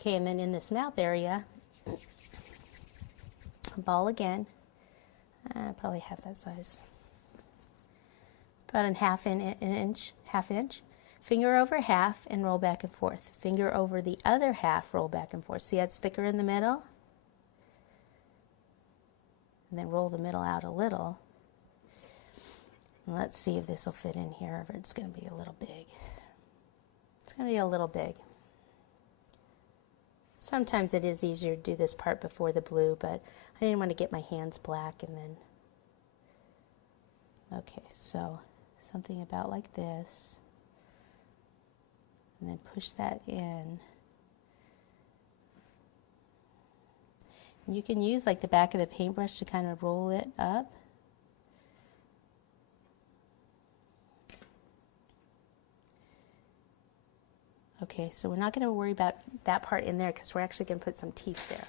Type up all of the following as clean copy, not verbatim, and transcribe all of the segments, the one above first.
Okay, and then in this mouth area, ball again, probably half that size, about a half inch, finger over half and roll back and forth. Finger over the other half, roll back and forth. See how it's thicker in the middle? And then roll the middle out a little. And let's see if this will fit in here, or it's going to be a little big. It's going to be a little big. Sometimes it is easier to do this part before the blue, but I didn't want to get my hands black and then. Okay, so something about like this. And then push that in. And you can use like the back of the paintbrush to kind of roll it up. Okay, so we're not going to worry about that part in there because we're actually going to put some teeth there.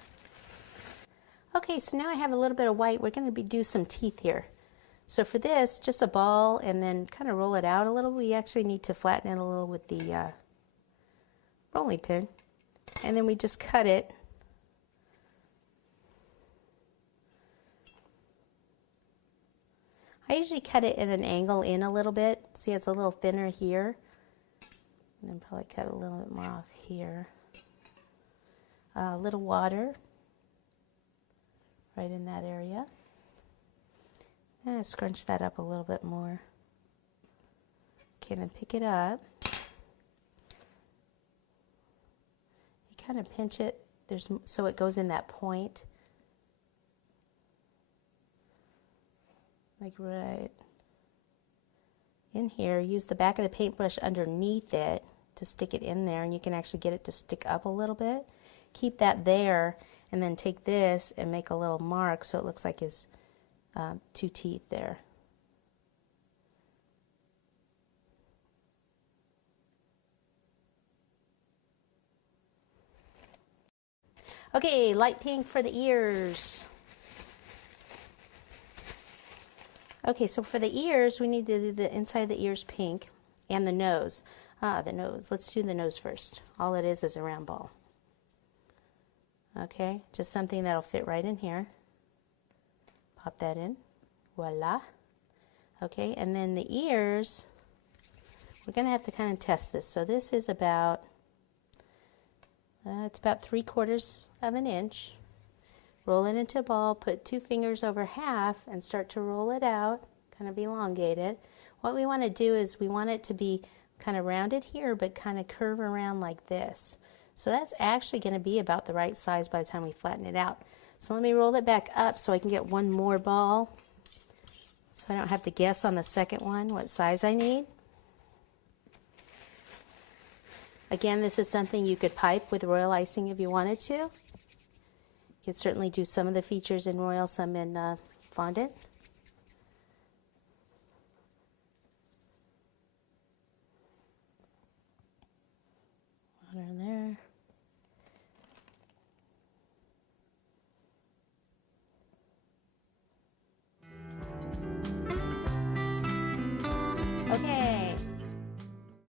Okay, so now I have a little bit of white. We're going to do some teeth here. So for this, just a ball and then kind of roll it out a little. We actually need to flatten it a little with the rolling pin. And then we just cut it. I usually cut it at an angle in a little bit. See, it's a little thinner here. And then probably cut a little bit more off here. A little water right in that area. And scrunch that up a little bit more. Okay, then pick it up. You kind of pinch it so it goes in that point. Like right in here. Use the back of the paintbrush underneath it to stick it in there, and you can actually get it to stick up a little bit. Keep that there, and then take this and make a little mark so it looks like his two teeth there. Okay, light pink for the ears. Okay, so for the ears, we need to do the inside of the ears pink and the nose. The nose. Let's do the nose first. All it is a round ball. Okay, just something that'll fit right in here. Pop that in. Voila. Okay, and then the ears, we're going to have to kind of test this. So this is about, it's about 3/4 of an inch. Roll it into a ball, put 2 fingers over half and start to roll it out, kind of elongate it. What we want to do is we want it to be kind of rounded here, but kind of curve around like this. So that's actually going to be about the right size by the time we flatten it out. So let me roll it back up so I can get one more ball, so I don't have to guess on the second one what size I need. Again, this is something you could pipe with royal icing if you wanted to. You could certainly do some of the features in royal, some in fondant. Water in there.